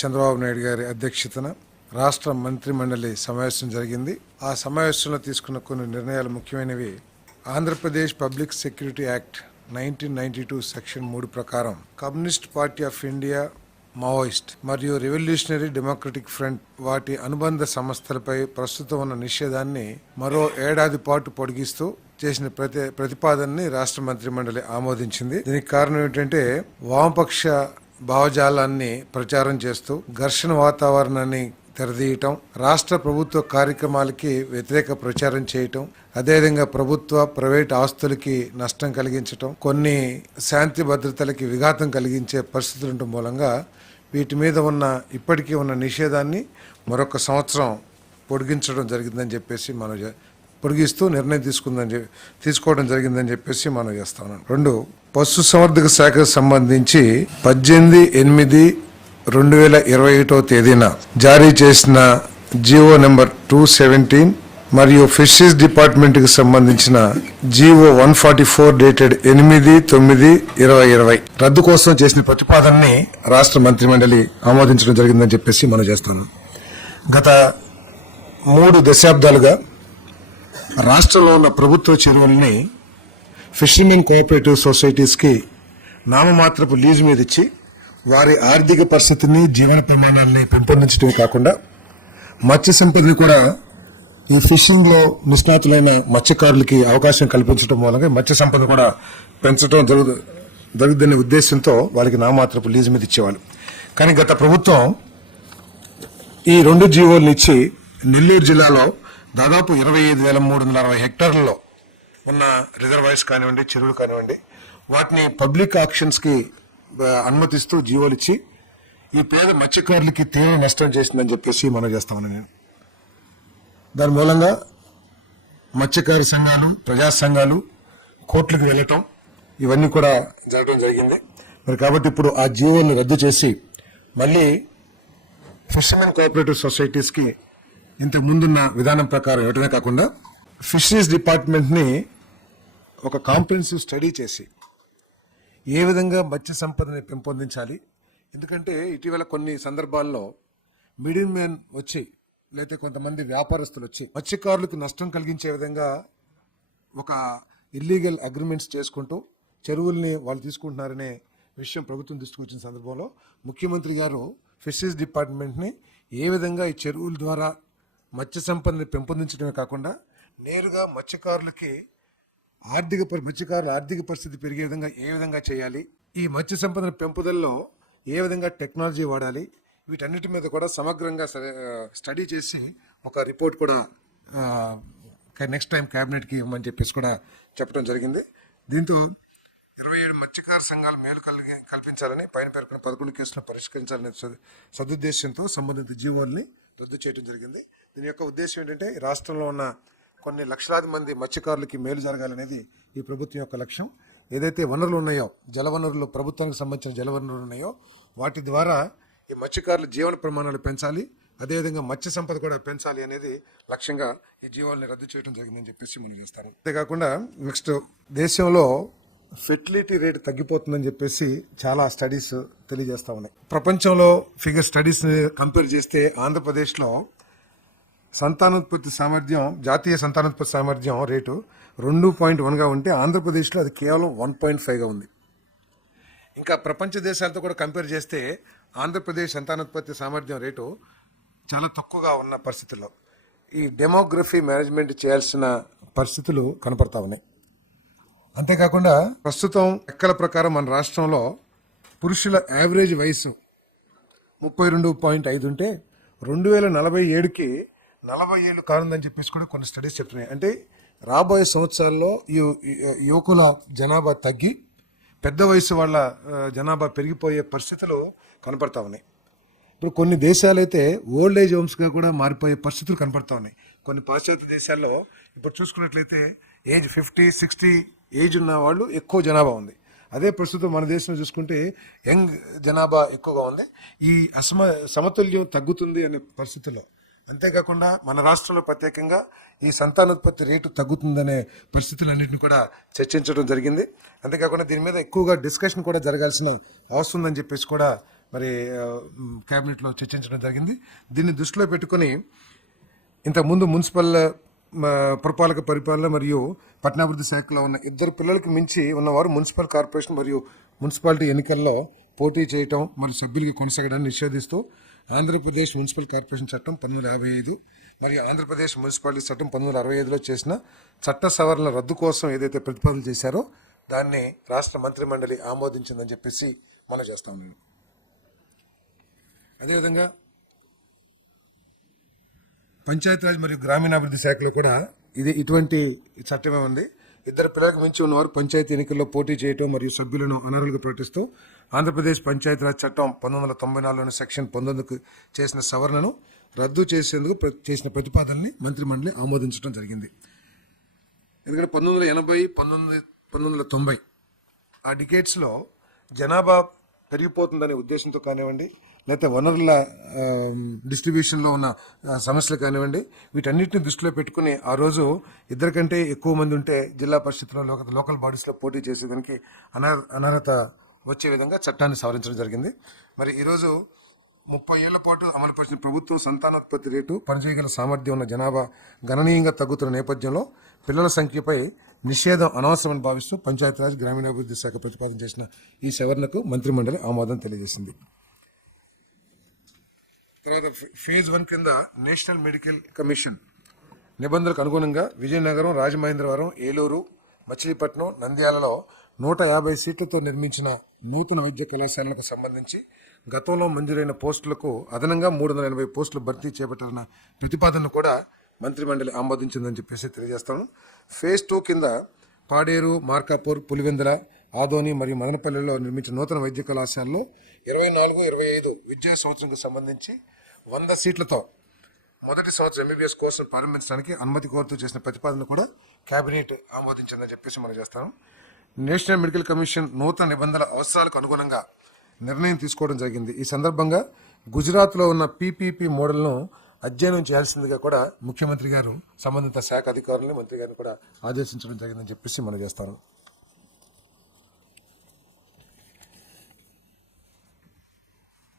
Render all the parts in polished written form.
చంద్రబాబు నాయుడు గారి అధ్యక్షతన రాష్ట్ర మంత్రి మండలి సమావేశం జరిగింది. ఆ సమావేశంలో తీసుకున్న కొన్ని నిర్ణయాలు ముఖ్యమైనవి. Andhra Pradesh public security act 1992 section 3 ప్రకారం communist party of India, Maoist మరియు రెవల్యూషనరీ డెమోక్రటిక్ ఫ్రంట్ వాటి అనుబంధ సంస్థలపై ప్రస్తుతం ఉన్న నిషేధాన్ని మరో ఏడాది పాటు పొడిగిస్తూ చేసిన ప్రతిపాదనని రాష్ట్ర మంత్రి మండలి ఆమోదించింది. దీనికి కారణం ఏంటంటే వామపక్ష భావజాలాన్ని ప్రచారం చేస్తూ ఘర్షణ వాతావరణాన్ని తెరదీయటం, రాష్ట్ర ప్రభుత్వ కార్యక్రమాలకి వ్యతిరేక ప్రచారం చేయటం, అదేవిధంగా ప్రభుత్వ ప్రైవేట్ ఆస్తులకి నష్టం కలిగించటం, కొన్ని శాంతి భద్రతలకి విఘాతం కలిగించే పరిస్థితులు ఉండటం మూలంగా వీటి మీద ఉన్న ఇప్పటికీ ఉన్న నిషేధాన్ని మరొక సంవత్సరం పొడిగించడం జరిగిందని చెప్పేసి పొడిగిస్తూ నిర్ణయం తీసుకోవడం జరిగిందని చెప్పేసి మనం చేస్తాం. 2, పశుసంవర్ధక శాఖకు సంబంధించి 18/8/2021 తేదీన జారీ చేసిన జీవో నెంబర్ 217 మరియు ఫిషరీస్ డిపార్ట్మెంట్ కి సంబంధించిన జీవో 144 డేటెడ్ 8/9/2020 రద్దు కోసం చేసిన ప్రతిపాదనని రాష్ట్ర మంత్రి మండలి ఆమోదించడం జరిగిందని చెప్పేసి మనం చేస్తున్నాం. గత 3 దశాబ్దాలుగా రాష్ట్రంలో ఉన్న ప్రభుత్వ చెరువుల్ని ఫిషర్మెన్ కోఆపరేటివ్ సొసైటీస్కి నామమాత్రపు లీజు మీద ఇచ్చి వారి ఆర్థిక పరిస్థితిని, జీవన ప్రమాణాలని పెంపొందించడమే కాకుండా మత్స్య సంపదని కూడా ఈ ఫిషింగ్లో నిష్ణాతులైన మత్స్యకారులకి అవకాశం కల్పించడం మూలంగా మత్స్య సంపద కూడా పెంచడం జరుగుదనే ఉద్దేశంతో వాళ్ళకి నామమాత్రపు లీజు మీద ఇచ్చేవాళ్ళు. కానీ గత ప్రభుత్వం ఈ 2 జీవోలను ఇచ్చి నెల్లూరు జిల్లాలో దాదాపు 25,360 హెక్టార్లలో ఉన్న రిజర్వాయర్స్ కానివ్వండి, చెరువులు కానివ్వండి, వాటిని పబ్లిక్ ఆక్షన్స్కి అనుమతిస్తూ జీవోలు ఇచ్చి ఈ పేద మత్స్యకారులకి తీవ్ర నష్టం చేసిందని చెప్పేసి మనం చేస్తామని నేను. దాని మూలంగా మత్స్యకారు సంఘాలు, ప్రజా సంఘాలు కోర్టులకు వెళ్ళటం ఇవన్నీ కూడా జరగడం జరిగింది. మరి కాబట్టి ఇప్పుడు ఆ జీవోలను రద్దు చేసి మళ్ళీ ఫిషర్మెన్ కోఆపరేటివ్ సొసైటీస్కి ఇంతకు ముందున్న విధానం ప్రకారం ఇవ్వటమే కాకుండా ఫిషరీస్ డిపార్ట్మెంట్ని ఒక కాంప్రిహెన్సివ్ స్టడీ చేసి ఏ విధంగా మత్స్య సంపదని పెంపొందించాలి. ఎందుకంటే ఇటీవల కొన్ని సందర్భాల్లో మిడిల్ మ్యాన్ వచ్చి లేకపోతే కొంతమంది వ్యాపారస్తులు వచ్చి మత్స్యకారులకు నష్టం కలిగించే విధంగా ఒక ఇల్లీగల్ అగ్రిమెంట్స్ చేసుకుంటూ చెరువుల్ని వాళ్ళు తీసుకుంటున్నారనే విషయం ప్రభుత్వం దృష్టికి వచ్చిన సందర్భంలో ముఖ్యమంత్రి గారు ఫిషరీస్ డిపార్ట్మెంట్ని ఏ విధంగా ఈ చెరువుల ద్వారా మత్స్య సంపదని పెంపొందించడమే కాకుండా నేరుగా మత్స్యకారుల ఆర్థిక పరిస్థితి పెరిగే విధంగా ఏ విధంగా చేయాలి, ఈ మత్స్య సంపద పెంపుదలలో ఏ విధంగా టెక్నాలజీ వాడాలి, వీటన్నిటి మీద కూడా సమగ్రంగా స్టడీ చేసి ఒక రిపోర్ట్ కూడా నెక్స్ట్ టైం క్యాబినెట్కి ఇవ్వమని చెప్పేసి కూడా చెప్పడం జరిగింది. దీంతో 27 మత్స్యకార సంఘాలు మేలు కల్పించాలని పైన పేర్కొన్న 11 కేసులను పరిష్కరించాలనే సదుద్దేశంతో సంబంధిత జీవోల్ని రద్దు చేయడం జరిగింది. దీని యొక్క ఉద్దేశం ఏంటంటే రాష్ట్రంలో ఉన్న కొన్ని లక్షలాది మంది మత్స్యకారులకి మేలు జరగాలనేది ఈ ప్రభుత్వం యొక్క లక్ష్యం. ఏదైతే వనరులు ఉన్నాయో, జలవనరులు, ప్రభుత్వానికి సంబంధించిన జలవనరులు ఉన్నాయో వాటి ద్వారా ఈ మత్స్యకారుల జీవన ప్రమాణాలు పెంచాలి, అదేవిధంగా మత్స్య సంపద కూడా పెంచాలి అనేది లక్ష్యంగా ఈ జీవోల్ని రద్దు చేయడం జరిగిందని చెప్పేసి మనం చేస్తాను. అంతేకాకుండా నెక్స్ట్ దేశంలో ఫెర్టిలిటీ రేట్ తగ్గిపోతుందని చెప్పేసి చాలా స్టడీస్ తెలియజేస్తా ఉన్నాయి. ప్రపంచంలో స్టడీస్ని కంపేర్ చేస్తే ఆంధ్రప్రదేశ్లో జాతీయ సంతానోత్పత్తి సామర్థ్యం రేటు 2.1గా ఉంటే ఆంధ్రప్రదేశ్లో అది కేవలం 1.5గా ఉంది. ఇంకా ప్రపంచ దేశాలతో కూడా కంపేర్ చేస్తే ఆంధ్రప్రదేశ్ సంతానోత్పత్తి సామర్థ్యం రేటు చాలా తక్కువగా ఉన్న పరిస్థితుల్లో ఈ డెమోగ్రఫీ మేనేజ్మెంట్ చేయాల్సిన పరిస్థితులు కనపడతా ఉన్నాయి. అంతేకాకుండా ప్రస్తుతం లెక్కల ప్రకారం మన రాష్ట్రంలో పురుషుల యావరేజ్ వయసు 32.5 ఉంటే 2047కి 40 ఏళ్ళు కానుందని చెప్పేసి కూడా కొన్ని స్టడీస్ చెప్తున్నాయి. అంటే రాబోయే సంవత్సరాల్లో యువకుల జనాభా తగ్గి పెద్ద వయసు వాళ్ళ జనాభా పెరిగిపోయే పరిస్థితులు కనపడతా ఉన్నాయి. ఇప్పుడు కొన్ని దేశాలైతే ఓల్డ్ ఏజ్ హోమ్స్గా కూడా మారిపోయే పరిస్థితులు కనపడతా ఉన్నాయి. కొన్ని పాశ్చాత్య దేశాల్లో ఇప్పుడు చూసుకున్నట్లయితే ఏజ్ 50-60 ఏజ్ ఉన్న వాళ్ళు ఎక్కువ జనాభా ఉంది. అదే ప్రస్తుతం మన దేశంలో చూసుకుంటే యంగ్ జనాభా ఎక్కువగా ఉంది. ఈ సమతుల్యం తగ్గుతుంది అనే పరిస్థితుల్లో, అంతేకాకుండా మన రాష్ట్రంలో ప్రత్యేకంగా ఈ సంతానోత్పత్తి రేటు తగ్గుతుందనే పరిస్థితులన్నింటినీ కూడా చర్చించడం జరిగింది. అంతేకాకుండా దీని మీద ఎక్కువగా డిస్కషన్ కూడా జరగాల్సిన అవసరం ఉందని చెప్పేసి కూడా మరి క్యాబినెట్లో చర్చించడం జరిగింది. దీన్ని దృష్టిలో పెట్టుకొని ఇంతకుముందు మున్సిపల్ పురపాలక పరిపాలన మరియు పట్టణాభివృద్ధి శాఖలో ఉన్న 2 పిల్లలకి మించి ఉన్నవారు మున్సిపల్ కార్పొరేషన్ మరియు మున్సిపాలిటీ ఎన్నికల్లో పోటీ చేయటం మరియు సభ్యులకి కొనసాగడాన్ని నిషేధిస్తూ ఆంధ్రప్రదేశ్ మున్సిపల్ కార్పొరేషన్ చట్టం 1955 మరియు ఆంధ్రప్రదేశ్ మున్సిపాలిటీ చట్టం 1965లో చేసిన చట్ట సవరణల రద్దు కోసం ఏదైతే ప్రతిపాదన చేశారో దాన్ని రాష్ట్ర మంత్రిమండలి ఆమోదించిందని చెప్పేసి మనం చేస్తాం. నేను అదేవిధంగా పంచాయతీరాజ్ మరియు గ్రామీణాభివృద్ధి శాఖలో కూడా ఇటువంటి చట్టమే ఉంది. 2 పిల్లలకు మించి ఉన్నవారు పంచాయతీ ఎన్నికల్లో పోటీ చేయడం మరియు సభ్యులను అనర్హులుగా ప్రకటిస్తూ ఆంధ్రప్రదేశ్ పంచాయతీరాజ్ చట్టం 1994లోని సెక్షన్ 19కు చేసిన సవరణను రద్దు చేసేందుకు చేసిన ప్రతిపాదనని మంత్రిమండలి ఆమోదించడం జరిగింది. ఎందుకంటే 1980, 1990 ఆ డికేట్స్లో జనాభా పెరిగిపోతుందనే ఉద్దేశంతో కానివ్వండి, లేకపోతే వనరుల డిస్ట్రిబ్యూషన్లో ఉన్న సమస్యలు కానివ్వండి, వీటన్నిటిని దృష్టిలో పెట్టుకుని ఆ రోజు 2 కంటే ఎక్కువ మంది ఉంటే జిల్లా పరిషత్లో లోకల్ బాడీస్లో పోటీ చేసేదానికి అనర్హత వచ్చే విధంగా చట్టాన్ని సవరించడం జరిగింది. మరి ఈరోజు 30 ఏళ్ల పాటు అమలుపరిచిన ప్రభుత్వం సంతానోత్పత్తి రేటు, పనిచేయగల సామర్థ్యం ఉన్న జనాభా గణనీయంగా తగ్గుతున్న నేపథ్యంలో పిల్లల సంఖ్యపై నిషేధం అనవసరమని భావిస్తూ పంచాయతీరాజ్ గ్రామీణాభివృద్ధి శాఖ ప్రతిపాదన చేసిన ఈ సవరణకు మంత్రిమండలి ఆమోదం తెలియజేసింది. తర్వాత ఫేజ్ 1 కింద నేషనల్ మెడికల్ కమిషన్ నిబంధనలకు అనుగుణంగా విజయనగరం, రాజమహేంద్రవరం, ఏలూరు, మచిలీపట్నం, నంద్యాలలో 150 సీట్లతో నిర్మించిన నూతన వైద్య కళాశాలకు సంబంధించి గతంలో మంజూరైన పోస్టులకు అదనంగా 380 పోస్టులు భర్తీ చేపట్టాలన్న ప్రతిపాదనను కూడా మంత్రిమండలి ఆమోదించిందని చెప్పేసి తెలియజేస్తాను. ఫేజ్ 2 కింద పాడేరు, మార్కాపూర్, పులివెందుల, ఆదోని మరియు మదనపల్లిలో నిర్మించిన నూతన వైద్య కళాశాలలో 24-25 విద్యా సంవత్సరంకు సంబంధించి 100 సీట్లతో మొదటి సంవత్సరం ఎంబీబీఎస్ కోర్సును ప్రారంభించడానికి అనుమతి కోరుతూ చేసిన ప్రతిపాదన కూడా కేబినెట్ ఆమోదించిందని చెప్పేసి మనం చేస్తాం. నేషనల్ మెడికల్ కమిషన్ నూతన నిబంధనల అవసరాలకు అనుగుణంగా నిర్ణయం తీసుకోవడం జరిగింది. ఈ సందర్భంగా గుజరాత్లో ఉన్న పీపీపీ మోడల్ను అధ్యయనం చేయాల్సిందిగా కూడా ముఖ్యమంత్రి గారు సంబంధిత శాఖ అధికారులను, మంత్రి గారిని కూడా ఆదేశించడం జరిగిందని చెప్పేసి మనం చేస్తాను.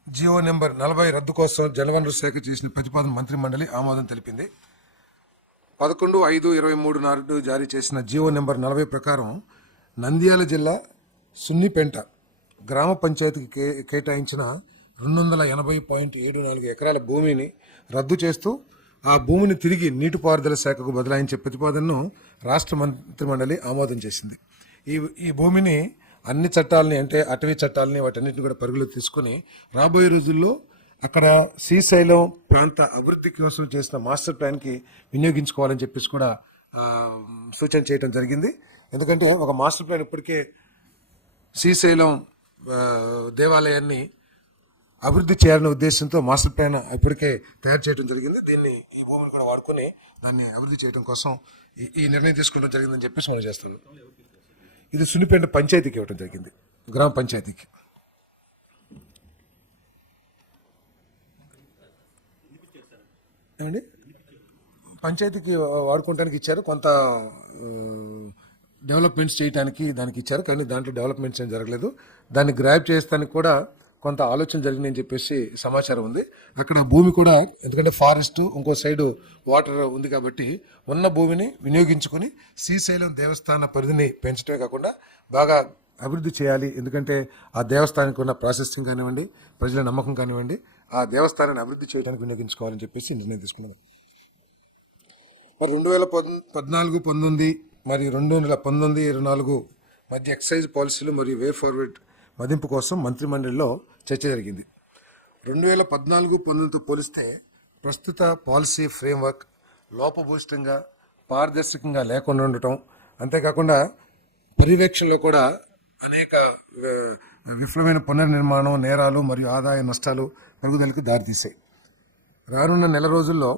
జియో నెంబర్ 40 రద్దు కోసం జలవనరుల శాఖ చేసిన ప్రతిపాదన మంత్రిమండలి ఆమోదం తెలిపింది. 11/5/23 నాడు జారీ చేసిన జియో నెంబర్ 40 ప్రకారం నంద్యాల జిల్లా సున్నిపెంట గ్రామ పంచాయతీకి కేటాయించిన 280.74 ఎకరాల భూమిని రద్దు చేస్తూ ఆ భూమిని తిరిగి నీటిపారుదల శాఖకు బదలాయించే ప్రతిపాదనను రాష్ట్ర మంత్రిమండలి ఆమోదం చేసింది. ఈ భూమిని అన్ని చట్టాలని, అంటే అటవీ చట్టాలని, వాటన్నిటిని కూడా పరిగణలో తీసుకుని రాబోయే రోజుల్లో అక్కడ శ్రీశైలం ప్రాంత అభివృద్ధి కోసం చేసిన మాస్టర్ ప్లాన్కి వినియోగించుకోవాలని చెప్పేసి కూడా సూచన చేయడం జరిగింది. ఎందుకంటే ఒక మాస్టర్ ప్లాన్ ఇప్పటికే శ్రీశైలం దేవాలయాన్ని అభివృద్ధి చేయాలనే ఉద్దేశంతో మాస్టర్ ప్లాన్ ఇప్పటికే తయారు చేయడం జరిగింది. దీన్ని ఈ భూమిని కూడా వాడుకొని దాన్ని అభివృద్ధి చేయడం కోసం ఈ నిర్ణయం తీసుకోవడం జరిగిందని చెప్పేసి మనం చేస్తున్నాం. ఇది సున్నిపేట పంచాయతీకి ఇవ్వడం జరిగింది, గ్రామ పంచాయతీకి. ఏమండి, పంచాయతీకి వాడుకోవడానికి ఇచ్చారు, కొంత డెవలప్మెంట్స్ చేయడానికి దానికి ఇచ్చారు, కానీ దాంట్లో డెవలప్మెంట్స్ ఏం జరగలేదు. దాన్ని గ్రాప్ చేస్తానికి కూడా కొంత ఆలోచన జరిగిందని చెప్పేసి సమాచారం ఉంది. అక్కడ భూమి కూడా, ఎందుకంటే ఫారెస్ట్, ఇంకో సైడు వాటర్ ఉంది కాబట్టి ఉన్న భూమిని వినియోగించుకొని శ్రీశైలం దేవస్థాన పరిధిని పెంచడమే కాకుండా బాగా అభివృద్ధి చేయాలి. ఎందుకంటే ఆ దేవస్థానానికి ఉన్న ప్రాసెసింగ్ కానివ్వండి, ప్రజల నమ్మకం కానివ్వండి, ఆ దేవస్థానాన్ని అభివృద్ధి చేయడానికి వినియోగించుకోవాలని చెప్పేసి నిర్ణయం తీసుకున్నది. మరి 2014-19 మరియు 2019-24 మధ్య ఎక్సైజ్ పాలసీలు మరియు వే ఫార్వర్డ్ మదింపు కోసం మంత్రిమండలిలో చర్చ జరిగింది. 2014-19తో పోలిస్తే ప్రస్తుత పాలసీ ఫ్రేమ్వర్క్ లోపభూయిష్టంగా, పారదర్శకంగా లేకుండా ఉండటం, అంతేకాకుండా పర్యవేక్షణలో కూడా అనేక విఫలమైన పునర్నిర్మాణం, నేరాలు మరియు ఆదాయ నష్టాలు పెరుగుదలకు దారితీశాయి. రానున్న నెల రోజుల్లో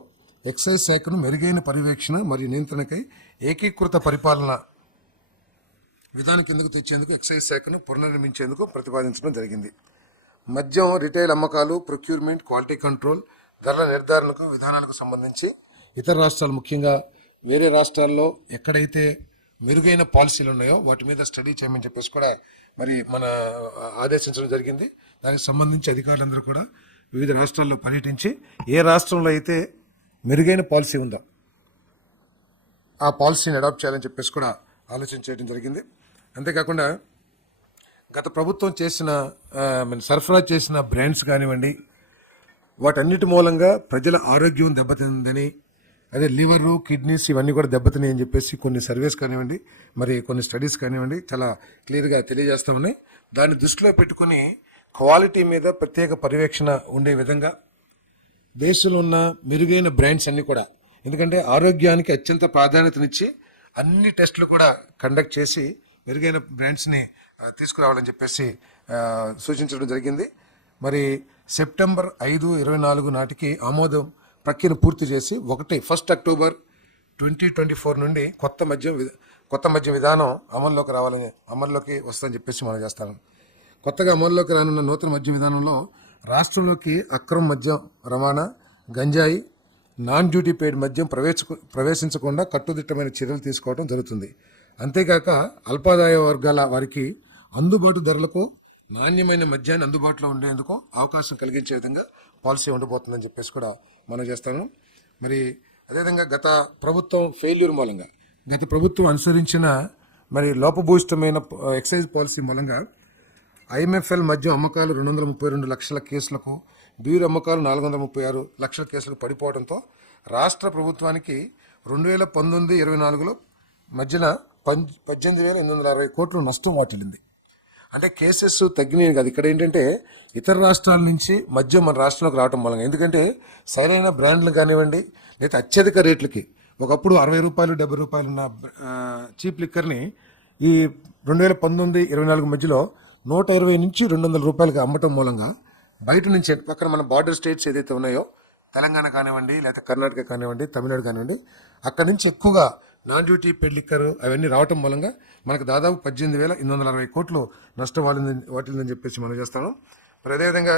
ఎక్సైజ్ శాఖను మెరుగైన పర్యవేక్షణ మరియు నియంత్రణకై ఏకీకృత పరిపాలన విధానం కిందకు తెచ్చేందుకు ఎక్సైజ్ శాఖను పునర్నిర్మించేందుకు ప్రతిపాదించడం జరిగింది. మద్యం రిటైల్ అమ్మకాలు, ప్రొక్యూర్మెంట్, క్వాలిటీ కంట్రోల్, ధరల నిర్ధారణకు విధానాలకు సంబంధించి ఇతర రాష్ట్రాలు, ముఖ్యంగా వేరే రాష్ట్రాల్లో ఎక్కడైతే మెరుగైన పాలసీలు ఉన్నాయో వాటి మీద స్టడీ చేయమని చెప్పేసి కూడా మరి మన ఆదేశించడం జరిగింది. దానికి సంబంధించి అధికారులందరూ కూడా వివిధ రాష్ట్రాల్లో పర్యటించి ఏ రాష్ట్రంలో అయితే మెరుగైన పాలసీ ఉందో ఆ పాలసీని అడాప్ట్ చేయాలని చెప్పేసి కూడా ఆలోచన చేయడం జరిగింది. అంతేకాకుండా గత ప్రభుత్వం చేసిన సరఫరా చేసిన బ్రాండ్స్ కానివ్వండి, వాటన్నిటి మూలంగా ప్రజల ఆరోగ్యం దెబ్బతిందని, అదే లివరు, కిడ్నీస్ ఇవన్నీ కూడా దెబ్బతినాయి అని చెప్పేసి కొన్ని సర్వేస్ కానివ్వండి, మరి కొన్ని స్టడీస్ కానివ్వండి చాలా క్లియర్గా తెలియజేస్తూ ఉన్నాయి. దాన్ని దృష్టిలో పెట్టుకుని క్వాలిటీ మీద ప్రత్యేక పర్యవేక్షణ ఉండే విధంగా దేశంలో ఉన్న మెరుగైన బ్రాండ్స్ అన్నీ కూడా, ఎందుకంటే ఆరోగ్యానికి అత్యంత ప్రాధాన్యతనిచ్చి అన్ని టెస్టులు కూడా కండక్ట్ చేసి మెరుగైన బ్రాండ్స్ని తీసుకురావాలని చెప్పేసి సూచించడం జరిగింది. మరి సెప్టెంబర్ 5, 24 నాటికి ఆమోదం ప్రక్రియ పూర్తి చేసి 1 అక్టోబర్ 2024 నుండి కొత్త మద్యం విధానం అమల్లోకి వస్తుందని చెప్పేసి మనం చేస్తాను. కొత్తగా అమల్లోకి రానున్న నూతన మద్యం విధానంలో రాష్ట్రంలోకి అక్రమ మద్యం రవాణా, గంజాయి, నాన్ డ్యూటీ పెయిడ్ మద్యం ప్రవేశించకుండా కట్టుదిట్టమైన చర్యలు తీసుకోవడం జరుగుతుంది. అంతేకాక అల్పాదాయ వర్గాల వారికి అందుబాటు ధరలకు నాణ్యమైన మద్యాన్ని అందుబాటులో ఉండేందుకు అవకాశం కలిగించే విధంగా పాలసీ ఉండబోతుందని చెప్పేసి కూడా మనం చేస్తాను. మరి అదేవిధంగా గత ప్రభుత్వం ఫెయిల్యూర్ మూలంగా గత ప్రభుత్వం అనుసరించిన మరి లోపభూయిష్టమైన ఎక్సైజ్ పాలసీ మూలంగా IMFL మద్యం అమ్మకాలు 232 లక్షల కేసులకు, బీరు అమ్మకాలు 436 లక్షల కేసులకు పడిపోవడంతో రాష్ట్ర ప్రభుత్వానికి 2019-24లో మధ్యన 18,860 కోట్లు నష్టం వాటిల్లింది. అంటే కేసెస్ తగ్గినాయి కాదు, ఇక్కడ ఏంటంటే ఇతర రాష్ట్రాల నుంచి మద్యం మన రాష్ట్రంలోకి రావడం మూలంగా, ఎందుకంటే సరైన బ్రాండ్లు కానివ్వండి లేదా అత్యధిక రేట్లకి ఒకప్పుడు 60 రూపాయలు 70 రూపాయలు ఉన్న చీప్ లిక్కర్ని ఈ 2019-24 మధ్యలో 120 నుంచి 200 రూపాయలకి అమ్మటం మూలంగా బయట నుంచి పక్కన మన బార్డర్ స్టేట్స్ ఏదైతే ఉన్నాయో తెలంగాణ కానివ్వండి లేదా కర్ణాటక కానివ్వండి తమిళనాడు కానివ్వండి అక్కడి నుంచి ఎక్కువగా నాన్ డ్యూటీ పెయిడ్ లిక్కర్ అవన్నీ రావటం మూలంగా మనకు దాదాపు 18,860 కోట్లు నష్టం వాటిల్లని చెప్పేసి మనం చేస్తాను. మరి అదేవిధంగా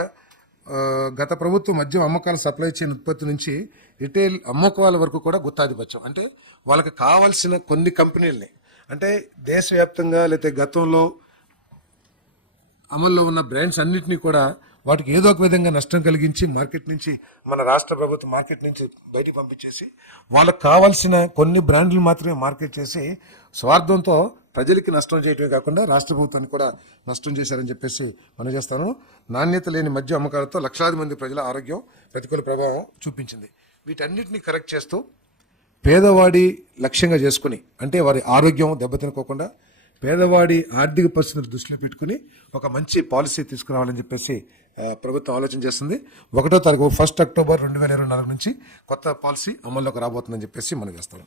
గత ప్రభుత్వం మద్యం అమ్మకాలు సప్లై చేయని ఉత్పత్తి నుంచి రిటైల్ అమ్మకాల వరకు కూడా గుత్తాధిపత్యం, అంటే వాళ్ళకి కావాల్సిన కొన్ని కంపెనీలని, అంటే దేశవ్యాప్తంగా లేకపోతే గతంలో అమల్లో ఉన్న బ్రాండ్స్ అన్నింటినీ కూడా వాటికి ఏదో ఒక విధంగా నష్టం కలిగించి మార్కెట్ నుంచి మన రాష్ట్ర ప్రభుత్వం మార్కెట్ నుంచి బయటికి పంపించేసి వాళ్ళకు కావాల్సిన కొన్ని బ్రాండ్లు మాత్రమే మార్కెట్ చేసి స్వార్థంతో ప్రజలకి నష్టం చేయటమే కాకుండా రాష్ట్ర ప్రభుత్వానికి కూడా నష్టం చేశారని చెప్పేసి మనం చేస్తాను. నాణ్యత లేని మద్య అమ్మకాలతో లక్షలాది మంది ప్రజల ఆరోగ్యం ప్రతికూల ప్రభావం చూపించింది. వీటన్నిటిని కరెక్ట్ చేస్తూ పేదవాడి లక్ష్యంగా చేసుకుని, అంటే వారి ఆరోగ్యం దెబ్బతినుకోకుండా పేదవాడి ఆర్థిక పరిస్థితులు దృష్టిలో పెట్టుకుని ఒక మంచి పాలసీ తీసుకురావాలని చెప్పేసి ప్రభుత్వం ఆలోచన చేస్తుంది. 1 అక్టోబర్ 2024 నుంచి కొత్త పాలసీ అమల్లోకి రాబోతుందని చెప్పేసి మనం చేస్తాం.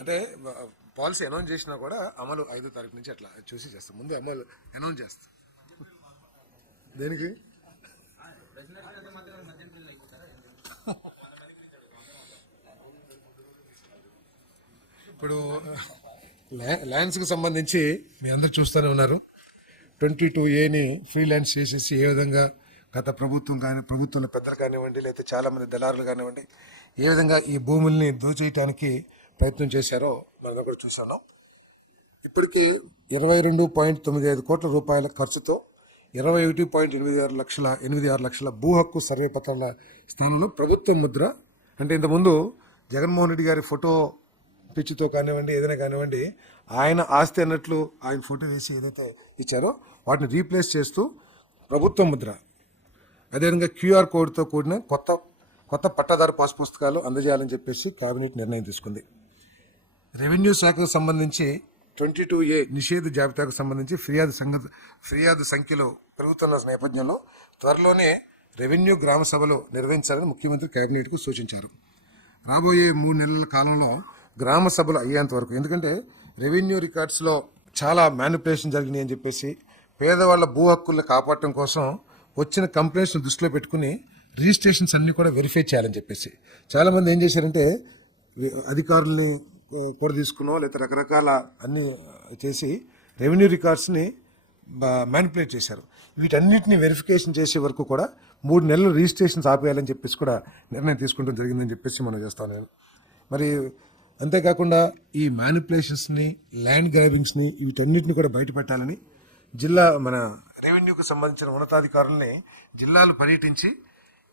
అంటే పాలసీ అనౌన్స్ చేసినా కూడా అమలు 5వ తారీఖు నుంచి అట్లా చూసి చేస్తాం. ముందు అమలు అనౌన్స్ చేస్తాం. దేనికి ఇప్పుడు ల్యాండ్స్కి సంబంధించి మీ అందరు చూస్తూనే ఉన్నారు. 22A ఫ్రీ ల్యాండ్స్ చేసేసి ఏ విధంగా గత ప్రభుత్వం ప్రభుత్వంలో పెద్దలు కానివ్వండి లేదా చాలామంది దళారులు కానివ్వండి ఏ విధంగా ఈ భూముల్ని దోచేయటానికి ప్రయత్నం చేశారో మనం కూడా చూసాను. ఇప్పటికే 22.95 కోట్ల రూపాయల ఖర్చుతో 21.86 లక్షల భూ హక్కు సర్వే పత్రాల స్థానంలో ప్రభుత్వ ముద్ర, అంటే ఇంతకుముందు జగన్మోహన్ రెడ్డి గారి ఫోటో పిచ్చితో కానివ్వండి ఏదైనా కానివ్వండి ఆయన ఆస్తి అన్నట్లు ఆయన ఫోటో వేసి ఏదైతే ఇచ్చారో వాటిని రీప్లేస్ చేస్తూ ప్రభుత్వ ముద్ర, అదేవిధంగా QR కోడ్తో కూడిన కొత్త పట్టాదారు పాస్ పుస్తకాలు అందజేయాలని చెప్పేసి కేబినెట్ నిర్ణయం తీసుకుంది. రెవెన్యూ శాఖకు సంబంధించి 22A నిషేధ జాబితాకు సంబంధించి ఫిర్యాదు సంఖ్యలో పెరుగుతున్న నేపథ్యంలో త్వరలోనే రెవెన్యూ గ్రామ సభలు నిర్వహించాలని ముఖ్యమంత్రి కేబినెట్కు సూచించారు. రాబోయే 3 నెలల కాలంలో గ్రామ సభలు అయ్యేంత వరకు, ఎందుకంటే రెవెన్యూ రికార్డ్స్లో చాలా మ్యానిపులేషన్ జరిగినాయి అని చెప్పేసి పేదవాళ్ళ భూ హక్కులను కాపాడటం కోసం వచ్చిన కంప్లైంట్స్ను దృష్టిలో పెట్టుకుని రిజిస్ట్రేషన్స్ అన్నీ కూడా వెరిఫై చేయాలని చెప్పేసి చాలామంది ఏం చేశారంటే అధికారుల్ని కూడా తీసుకున్నో లేదా రకరకాల అన్ని చేసి రెవెన్యూ రికార్డ్స్ని మ్యానిపులేట్ చేశారు. వీటన్నిటిని వెరిఫికేషన్ చేసే వరకు కూడా 3 నెలలు రిజిస్ట్రేషన్స్ ఆపేయాలని చెప్పేసి కూడా నిర్ణయం తీసుకోవడం జరిగిందని చెప్పేసి మనం చేస్తాను నేను. మరి అంతేకాకుండా ఈ మ్యానిపులేషన్స్ని, ల్యాండ్ గ్రాబింగ్స్ని వీటన్నిటిని కూడా బయటపెట్టాలని జిల్లా మన రెవెన్యూకి సంబంధించిన ఉన్నతాధికారుల్ని జిల్లాలు పర్యటించి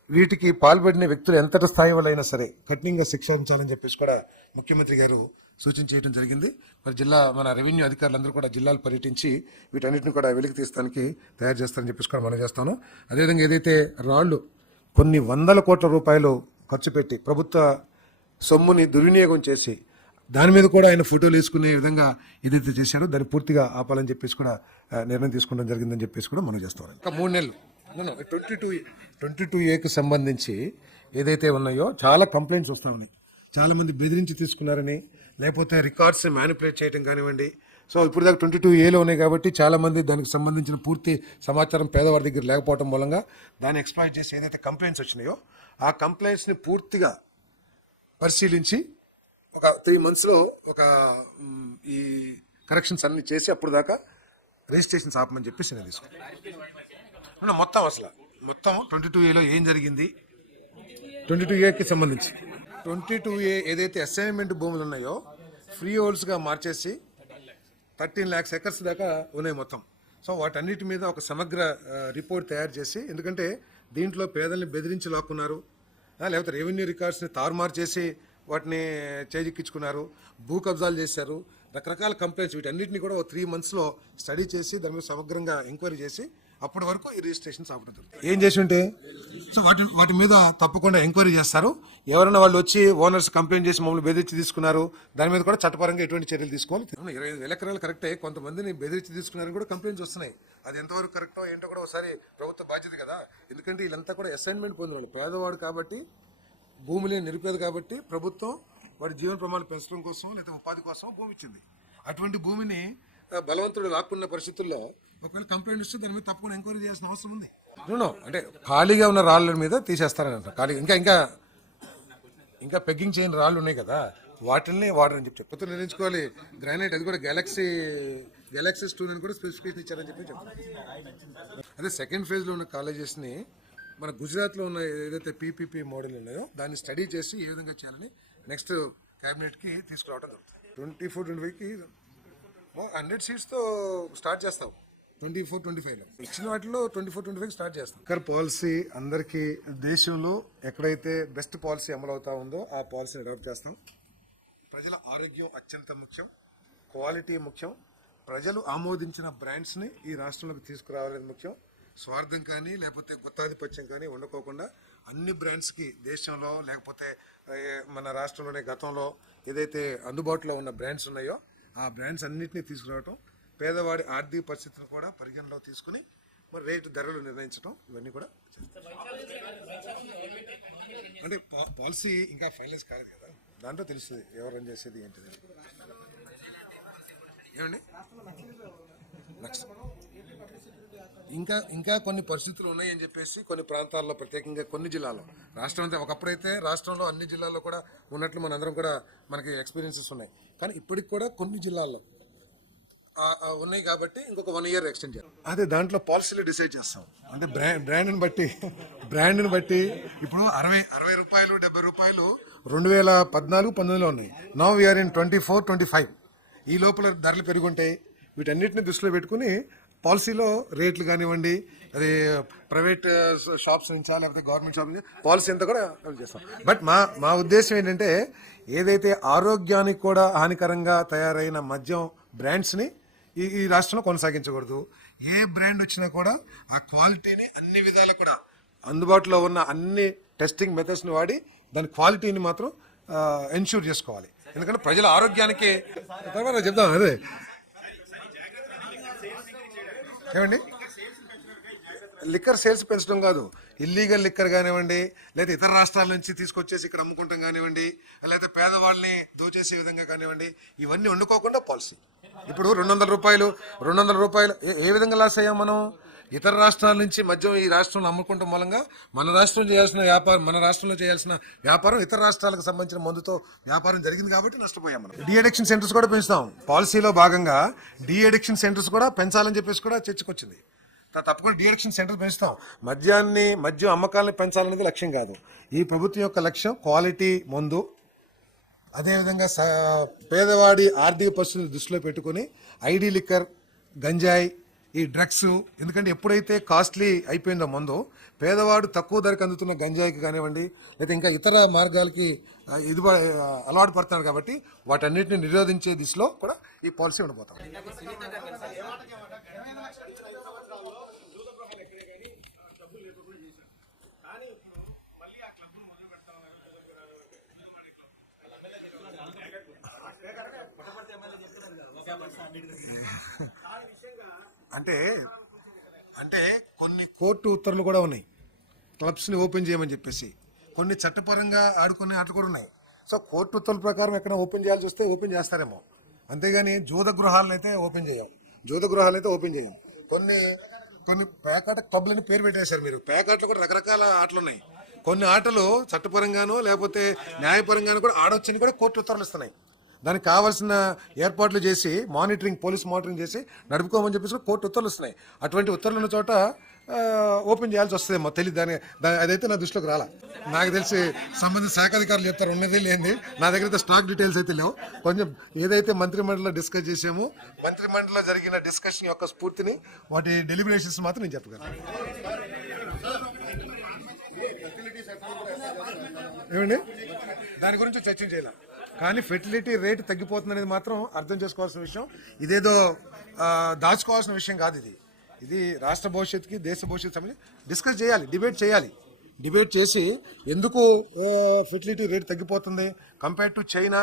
వీటికి పాల్పడిన వ్యక్తులు ఎంతటి స్థాయి వాళ్ళైనా సరే కఠినంగా శిక్షించాలని చెప్పేసి కూడా ముఖ్యమంత్రి గారు సూచించడం జరిగింది. మరి మన రెవెన్యూ అధికారులందరూ కూడా జిల్లాలు పర్యటించి వీటన్నిటిని కూడా వెలికి తీస్తానికి తయారు చేస్తారని చెప్పేసి కూడా మనం చేస్తాను. అదేవిధంగా ఏదైతే రాళ్లు కొన్ని 100 కోట్ల రూపాయలు ఖర్చు పెట్టి ప్రభుత్వ సొమ్ముని దుర్వినియోగం చేసి దాని మీద కూడా ఆయన ఫోటోలు వేసుకునే విధంగా ఏదైతే చేశారో దాన్ని పూర్తిగా ఆపాలని చెప్పేసి కూడా నిర్ణయం తీసుకోవడం జరిగిందని చెప్పేసి కూడా మనం చేస్తాం. ఇంకా 3 నెలలు 22A సంబంధించి ఏదైతే ఉన్నాయో చాలా కంప్లైంట్స్ వస్తూ ఉన్నాయి. చాలామంది బెదిరించి తీసుకున్నారని, లేకపోతే రికార్డ్స్ మ్యానిపులేట్ చేయడం కానివ్వండి. సో ఇప్పుడు దాకా 22Aలో ఉన్నాయి కాబట్టి చాలామంది దానికి సంబంధించిన పూర్తి సమాచారం పేదవాడి దగ్గర లేకపోవడం మూలంగా దాన్ని ఎక్స్ప్లాయిట్ చేసి ఏదైతే కంప్లైంట్స్ వచ్చినాయో ఆ కంప్లైంట్స్ని పూర్తిగా పరిశీలించి ఒక 3 monthsలో ఈ కరెక్షన్స్ అన్ని చేసి అప్పుడు దాకా రిజిస్ట్రేషన్స్ ఆపమని చెప్పేసి నేను తీసుకున్నాను. మొత్తం 22Aలో ఏం జరిగింది, 22Aకి సంబంధించి 22A ఏదైతే అసైన్మెంట్ భూములు ఉన్నాయో ఫ్రీ హోల్డ్స్గా మార్చేసి 13 lakhs acres దాకా ఉన్నాయి మొత్తం. సో వాటన్నిటి మీద ఒక సమగ్ర రిపోర్ట్ తయారు చేసి, ఎందుకంటే దీంట్లో పేదల్ని బెదిరించి లాక్కున్నారు, లేకపోతే రెవెన్యూ రికార్డ్స్ని తారుమారు చేసి వాటిని చేజిక్కించుకున్నారు, భూ కబ్జాలు చేశారు, రకరకాల కంప్లైంట్స్, వీటన్నిటిని కూడా 3 monthsలో స్టడీ చేసి దాని మీద సమగ్రంగా ఎంక్వైరీ చేసి అప్పటి వరకు ఈ రిజిస్ట్రేషన్స్ ఆపడం ఏం చేసి ఉంటే సో వాటి మీద తప్పకుండా ఎంక్వైరీ చేస్తారు. ఎవరైనా వాళ్ళు వచ్చి ఓనర్స్ కంప్లైంట్ చేసి మమ్మల్ని బెదిరించి తీసుకున్నారు, దాని మీద కూడా చట్టపరంగా ఎటువంటి చర్యలు తీసుకోవాలి. 25,000 ఎకరాలు కరెక్టే, కొంతమందిని బెదిరించి తీసుకున్నారని కూడా కంప్లైంట్స్ వస్తున్నాయి. అది ఎంతవరకు కరెక్టో ఏంటో కూడా ఒకసారి ప్రభుత్వ బాధ్యత కదా. ఎందుకంటే వీళ్ళంతా కూడా అసైన్మెంట్ పొందిన వాళ్ళు, పేదవాడు కాబట్టి, భూమి లేని నిరుపేద కాబట్టి ప్రభుత్వం వాడి జీవన ప్రమాణాలు పెంచడం కోసం లేదా ఉపాధి కోసం భూమి ఇచ్చింది. అటువంటి భూమిని బలవంతుడు లాక్కున్న పరిస్థితుల్లో ఒకవేళ కంప్లైంట్ వస్తే దాని మీద తప్పకుండా ఎంక్వైరీ చేయాల్సిన అవసరం ఉంది. అంటే ఖాళీగా ఉన్న రాళ్ళ మీద తీసేస్తారని అంటారు. ఖాళీ ఇంకా పెగ్గింగ్ చేయని రాళ్ళు ఉన్నాయి కదా, వాటిని వాడరని చెప్పి చెప్తే నిర్ణయించుకోవాలి. గ్రానైట్ అది కూడా గెలాక్సీ 2 అని కూడా స్పెసిఫికేషన్ ఇచ్చారని చెప్పి చెప్తారు. అదే సెకండ్ ఫేజ్లో ఉన్న కాలేజెస్ని మన గుజరాత్లో ఉన్న ఏదైతే PPP మోడల్ ఉన్నాయో దాన్ని స్టడీ చేసి ఏ విధంగా చేయాలని నెక్స్ట్ క్యాబినెట్కి తీసుకురావడం జరుగుతుంది. 24-25కి 100 seatsతో స్టార్ట్ చేస్తాం. 24-25లో ఇచ్చిన వాటిలో 24-25 స్టార్ట్ చేస్తాం. పాలసీ అందరికీ దేశంలో ఎక్కడైతే బెస్ట్ పాలసీ అమలు అవుతా ఉందో ఆ పాలసీని అడాప్ట్ చేస్తాం. ప్రజల ఆరోగ్యం అత్యంత ముఖ్యం, క్వాలిటీ ముఖ్యం, ప్రజలు ఆమోదించిన బ్రాండ్స్ని ఈ రాష్ట్రంలోకి తీసుకురావాలని ముఖ్యం. స్వార్థం కానీ లేకపోతే గుత్తాధిపత్యం కానీ ఉండకోకుండా అన్ని బ్రాండ్స్కి దేశంలో లేకపోతే మన రాష్ట్రంలోనే గతంలో ఏదైతే అందుబాటులో ఉన్న బ్రాండ్స్ ఉన్నాయో ఆ బ్రాండ్స్ అన్నింటినీ తీసుకురావటం, పేదవాడి ఆర్థిక పరిస్థితిని కూడా పరిగణలో తీసుకుని మరి రేటు ధరలు నిర్ణయించడం, ఇవన్నీ కూడా అంటే పాలసీ ఇంకా ఫైనలైజ్ కాదు కదా, దాంట్లో తెలుస్తుంది ఎవరు రన్ చేసేది ఏంటిది. ఏమండి నెక్స్ట్ ఇంకా కొన్ని పరిస్థితులు ఉన్నాయని చెప్పేసి కొన్ని ప్రాంతాల్లో, ప్రత్యేకంగా కొన్ని జిల్లాల్లో, రాష్ట్రం అంతా ఒకప్పుడైతే రాష్ట్రంలో అన్ని జిల్లాల్లో కూడా ఉన్నట్లు మనందరం కూడా మనకి ఎక్స్పీరియన్సెస్ ఉన్నాయి. కానీ ఇప్పటికి కూడా కొన్ని జిల్లాల్లో ఉన్నాయి కాబట్టి ఇంకొక 1 year ఎక్స్టెండ్ చేయాలి. అదే దాంట్లో పాలసీలు డిసైడ్ చేస్తాం. అంటే బ్రాండ్ని బట్టి ఇప్పుడు 60 రూపాయలు 70 రూపాయలు 2014-19లో ఉన్నాయి. Now we're in 24-25. ఈ లోపల ధరలు పెరుగుంటాయి. వీటన్నిటిని దృష్టిలో పెట్టుకుని పాలసీలో రేట్లు కానివ్వండి, అది ప్రైవేట్ షాప్స్ నుంచా లేకపోతే గవర్నమెంట్ షాప్ నుంచి పాలసీ అంతా కూడా చేస్తాం. బట్ మా ఉద్దేశం ఏంటంటే ఏదైతే ఆరోగ్యానికి కూడా హానికరంగా తయారైన మద్యం బ్రాండ్స్ని ఈ రాష్ట్రంలో కొనసాగించకూడదు. ఏ బ్రాండ్ వచ్చినా కూడా ఆ క్వాలిటీని అన్ని విధాలు కూడా అందుబాటులో ఉన్న అన్ని టెస్టింగ్ మెథడ్స్ని వాడి దాని క్వాలిటీని మాత్రం ఎన్ష్యూర్ చేసుకోవాలి. ఎందుకంటే ప్రజల ఆరోగ్యానికి తర్వాత చెప్తాం. అదే ఏమండి, లిక్కర్ సేల్స్ పెంచడం కాదు, ఇల్లీగల్ లిక్కర్ కానివ్వండి, లేదా ఇతర రాష్ట్రాల నుంచి తీసుకొచ్చేసి ఇక్కడ అమ్ముకుంటాం కానివ్వండి, లేదా పేదవాళ్ళని దోచేసే విధంగా కానివ్వండి, ఇవన్నీ వండుకోకుండా పాలసీ. ఇప్పుడు 200 రూపాయలు ఏ విధంగా లాస్ అయ్యాం మనం? ఇతర రాష్ట్రాల నుంచి మద్యం ఈ రాష్ట్రంలో అమ్ముకుంటాం మూలంగా మన రాష్ట్రంలో చేయాల్సిన వ్యాపారం ఇతర రాష్ట్రాలకు సంబంధించిన మందుతో వ్యాపారం జరిగింది కాబట్టి నష్టపోయాం మనం. డీ అడిక్షన్ సెంటర్స్ కూడా పెంచుతాం. పాలసీలో భాగంగా డీ అడిక్షన్ సెంటర్స్ కూడా పెంచాలని చెప్పేసి కూడా చర్చకొచ్చింది. తప్పకుండా డీ అడిక్షన్ సెంటర్స్ పెంచుతాం. మద్యం అమ్మకాలను పెంచాలనేది లక్ష్యం కాదు. ఈ ప్రభుత్వం యొక్క లక్ష్యం క్వాలిటీ మందు, అదేవిధంగా పేదవాడి ఆర్థిక పరిస్థితులు దృష్టిలో పెట్టుకుని ఐడి లిక్కర్, గంజాయి, ఈ డ్రగ్స్, ఎందుకంటే ఎప్పుడైతే కాస్ట్లీ అయిపోయిందో మందు, పేదవాడు తక్కువ ధరకు అందుతున్న గంజాయికి కానివ్వండి లేదా ఇంకా ఇతర మార్గాలకి అలవాటు పడుతున్నారు కాబట్టి వాటన్నిటిని నిరోధించే దిశలో కూడా ఈ పాలసీ ఉండిపోతాం. అంటే కొన్ని కోర్టు ఉత్తర్వులు కూడా ఉన్నాయి క్లబ్స్ని ఓపెన్ చేయమని చెప్పేసి. కొన్ని చట్టపరంగా ఆడుకునే ఆటలు కూడా ఉన్నాయి. సో కోర్టు ఉత్తర్వుల ప్రకారం ఎక్కడ ఓపెన్ చేయాల్సి వస్తే ఓపెన్ చేస్తారేమో, అంతేగాని జూద గృహాలను అయితే ఓపెన్ చేయం. కొన్ని పేకాట క్లబ్లని పేరు పెట్టేశారు మీరు. పేకాటలో కూడా రకరకాల ఆటలు ఉన్నాయి. కొన్ని ఆటలు చట్టపరంగానో లేకపోతే న్యాయపరంగానో కూడా ఆడొచ్చని కూడా కోర్టు ఉత్తర్వులు ఇస్తున్నాయి. దానికి కావాల్సిన ఏర్పాట్లు చేసి పోలీస్ మానిటరింగ్ చేసి నడుపుకోమని చెప్పేసి కోర్టు ఉత్తర్వులు వస్తున్నాయి. అటువంటి ఉత్తర్వులు ఉన్న చోట ఓపెన్ చేయాల్సి వస్తుందేమో తెలియదు. అదైతే నా దృష్టిలోకి రాలా. నాకు తెలిసి సంబంధిత శాఖ అధికారులు చెప్తారు, ఉన్నది లేని. నా దగ్గర అయితే స్టాక్ డీటెయిల్స్ అయితే లేవు. కొంచెం ఏదైతే మంత్రిమండలిలో డిస్కస్ చేసామో, మంత్రిమండలిలో జరిగిన డిస్కషన్ యొక్క స్ఫూర్తిని, వాటి డెలిబరేషన్స్ మాత్రం నేను చెప్పగలను. ఏమండి, దాని గురించి చర్చించేలా. కానీ ఫెర్టిలిటీ రేట్ తగ్గిపోతుంది అనేది మాత్రం అర్థం చేసుకోవాల్సిన విషయం. ఇదేదో దాచుకోవాల్సిన విషయం కాదు. ఇది రాష్ట్ర భవిష్యత్తుకి, దేశ భవిష్యత్తు సంబంధించి డిస్కస్ చేయాలి, డిబేట్ చేసి ఎందుకు ఫెర్టిలిటీ రేట్ తగ్గిపోతుంది compare to China,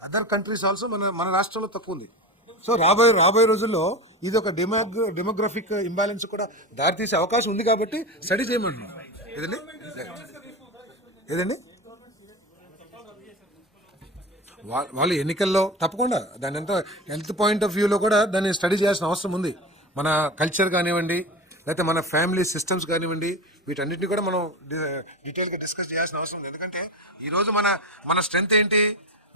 other countries also మన రాష్ట్రంలో తక్కువ ఉంది. సో రాబోయే రోజుల్లో ఇది ఒక డెమోగ్రఫిక్ ఇంబ్యాలెన్స్ కూడా దారితీసే అవకాశం ఉంది కాబట్టి స్టడీ చేయమంటున్నాం. ఏదండి వాళ్ళు ఎన్నికల్లో తప్పకుండా దాని అంతా హెల్త్ పాయింట్ ఆఫ్ వ్యూలో కూడా దాన్ని స్టడీ చేయాల్సిన అవసరం ఉంది. మన కల్చర్ కానివ్వండి, లేకపోతే మన ఫ్యామిలీ సిస్టమ్స్ కానివ్వండి, వీటన్నిటిని కూడా మనం డీటెయిల్గా డిస్కస్ చేయాల్సిన అవసరం ఉంది. ఎందుకంటే ఈరోజు మన స్ట్రెంత్ ఏంటి?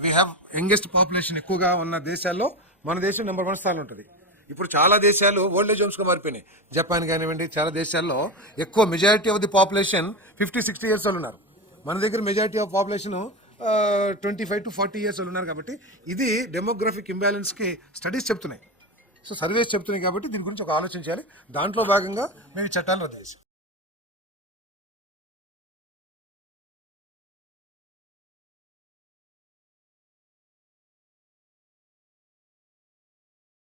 వీ హ్యావ్ యంగెస్ట్ పాపులేషన్ ఎక్కువగా ఉన్న దేశాల్లో మన దేశం నెంబర్ 1 స్థానంలో ఉంటుంది. ఇప్పుడు చాలా దేశాలు ఓల్డ్ ఏజ్ హోమ్స్గా మారిపోయినాయి. జపాన్ కానివ్వండి, చాలా దేశాల్లో ఎక్కువ majority of the population 50-60 years వాళ్ళు ఉన్నారు. మన దగ్గర majority of population 25 to 40 years వాళ్ళు ఉన్నారు. కాబట్టి ఇది డెమోగ్రఫిక్ ఇంబ్యాలెన్స్కి స్టడీస్ చెప్తున్నాయి. సో సర్వేస్ చెప్తున్నాయి కాబట్టి దీని గురించి ఒక ఆలోచన చేయాలి. దాంట్లో భాగంగా మేము చట్టాలు వదిలేసాం.